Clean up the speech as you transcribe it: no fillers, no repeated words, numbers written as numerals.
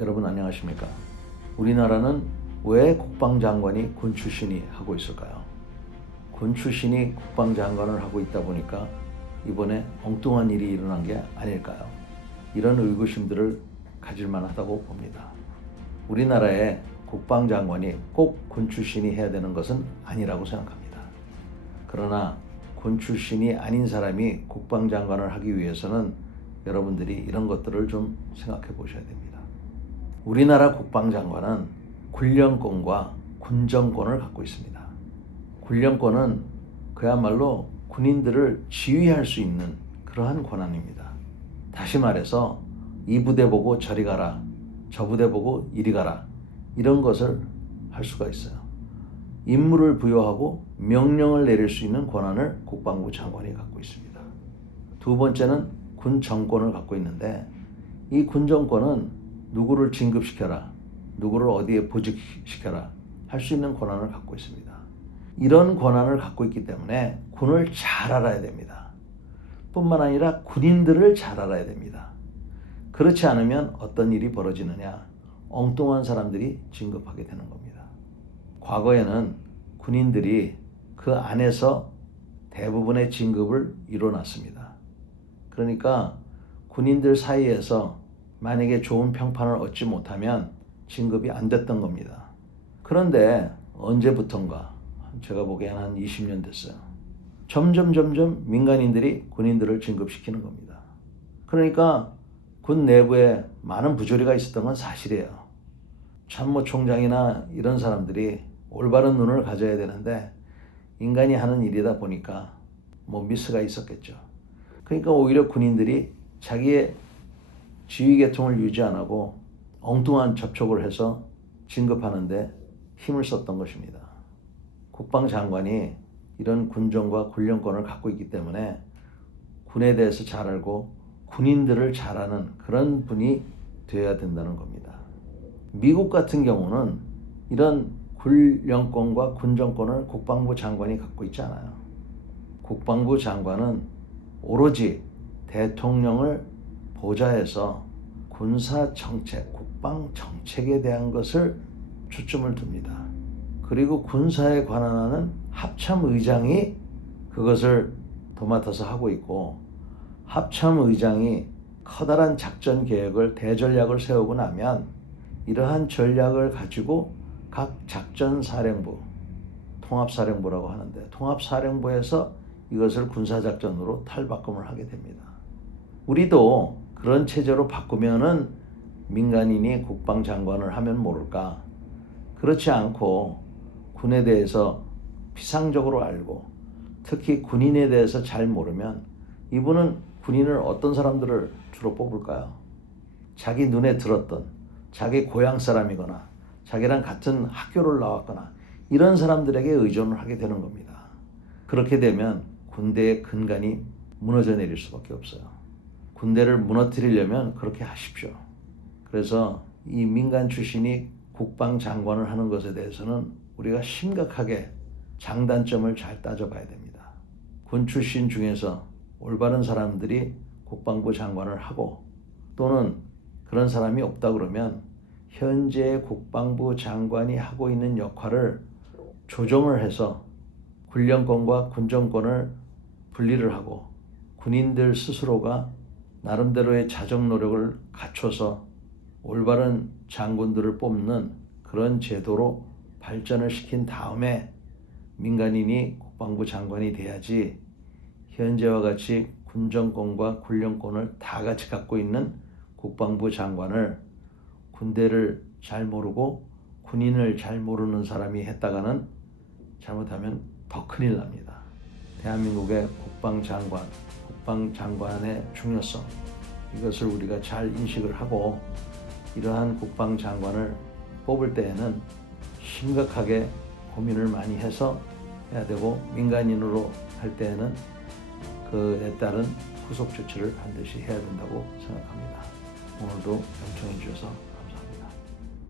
여러분 안녕하십니까? 우리나라는 왜 국방장관이 군 출신이 하고 있을까요? 군 출신이 국방장관을 하고 있다 보니까 이번에 엉뚱한 일이 일어난 게 아닐까요? 이런 의구심들을 가질 만하다고 봅니다. 우리나라의 국방장관이 꼭 군 출신이 해야 되는 것은 아니라고 생각합니다. 그러나 군 출신이 아닌 사람이 국방장관을 하기 위해서는 여러분들이 이런 것들을 좀 생각해 보셔야 됩니다. 우리나라 국방장관은 군령권과 군정권을 갖고 있습니다. 군령권은 그야말로 군인들을 지휘할 수 있는 그러한 권한입니다. 다시 말해서 이 부대 보고 저리 가라, 저 부대 보고 이리 가라, 이런 것을 할 수가 있어요. 임무를 부여하고 명령을 내릴 수 있는 권한을 국방부 장관이 갖고 있습니다. 두 번째는 군 정권을 갖고 있는데, 이 군 정권은 누구를 진급시켜라, 누구를 어디에 보직시켜라 할 수 있는 권한을 갖고 있습니다. 이런 권한을 갖고 있기 때문에 군을 잘 알아야 됩니다. 뿐만 아니라 군인들을 잘 알아야 됩니다. 그렇지 않으면 어떤 일이 벌어지느냐, 엉뚱한 사람들이 진급하게 되는 겁니다. 과거에는 군인들이 그 안에서 대부분의 진급을 이뤄놨습니다. 그러니까 군인들 사이에서 만약에 좋은 평판을 얻지 못하면 진급이 안 됐던 겁니다. 그런데 언제부턴가, 제가 보기에는 한 20년 됐어요. 점점 민간인들이 군인들을 진급시키는 겁니다. 그러니까 군 내부에 많은 부조리가 있었던 건 사실이에요. 참모총장이나 이런 사람들이 올바른 눈을 가져야 되는데 인간이 하는 일이다 보니까 미스가 있었겠죠. 그러니까 오히려 군인들이 자기의 지휘 계통을 유지 안 하고 엉뚱한 접촉을 해서 진급하는데 힘을 썼던 것입니다. 국방장관이 이런 군정과 군령권을 갖고 있기 때문에 군에 대해서 잘 알고 군인들을 잘 아는 그런 분이 되어야 된다는 겁니다. 미국 같은 경우는 이런 군령권과 군정권을 국방부 장관이 갖고 있지 않아요. 국방부 장관은 오로지 대통령을 보좌해서 군사정책, 국방정책에 대한 것을 초점을 둡니다. 그리고 군사에 관한하는 합참의장이 그것을 도맡아서 하고 있고, 합참의장이 커다란 작전 계획을, 대전략을 세우고 나면 이러한 전략을 가지고 각 작전사령부, 통합사령부라고 하는데, 통합사령부에서 이것을 군사작전으로 탈바꿈을 하게 됩니다. 우리도 그런 체제로 바꾸면은 민간인이 국방장관을 하면 모를까? 그렇지 않고 군에 대해서 피상적으로 알고 특히 군인에 대해서 잘 모르면 이분은 군인을 어떤 사람들을 주로 뽑을까요? 자기 눈에 들었던, 자기 고향 사람이거나 자기랑 같은 학교를 나왔거나 이런 사람들에게 의존을 하게 되는 겁니다. 그렇게 되면 군대의 근간이 무너져 내릴 수밖에 없어요. 군대를 무너뜨리려면 그렇게 하십시오. 그래서 이 민간 출신이 국방장관을 하는 것에 대해서는 우리가 심각하게 장단점을 잘 따져봐야 됩니다. 군 출신 중에서 올바른 사람들이 국방부 장관을 하고, 또는 그런 사람이 없다 그러면 현재 국방부 장관이 하고 있는 역할을 조정을 해서 군령권과 군정권을 분리를 하고 군인들 스스로가 나름대로의 자정 노력을 갖춰서 올바른 장군들을 뽑는 그런 제도로 발전을 시킨 다음에 민간인이 국방부 장관이 돼야지, 현재와 같이 군정권과 군령권을 다 같이 갖고 있는 국방부 장관을 군대를 잘 모르고 군인을 잘 모르는 사람이 했다가는 잘못하면 더 큰일 납니다. 대한민국의 국방장관의 중요성, 이것을 우리가 잘 인식을 하고 이러한 국방장관을 뽑을 때에는 심각하게 고민을 많이 해서 해야 되고, 민간인으로 할 때에는 그에 따른 후속 조치를 반드시 해야 된다고 생각합니다. 오늘도 경청해 주셔서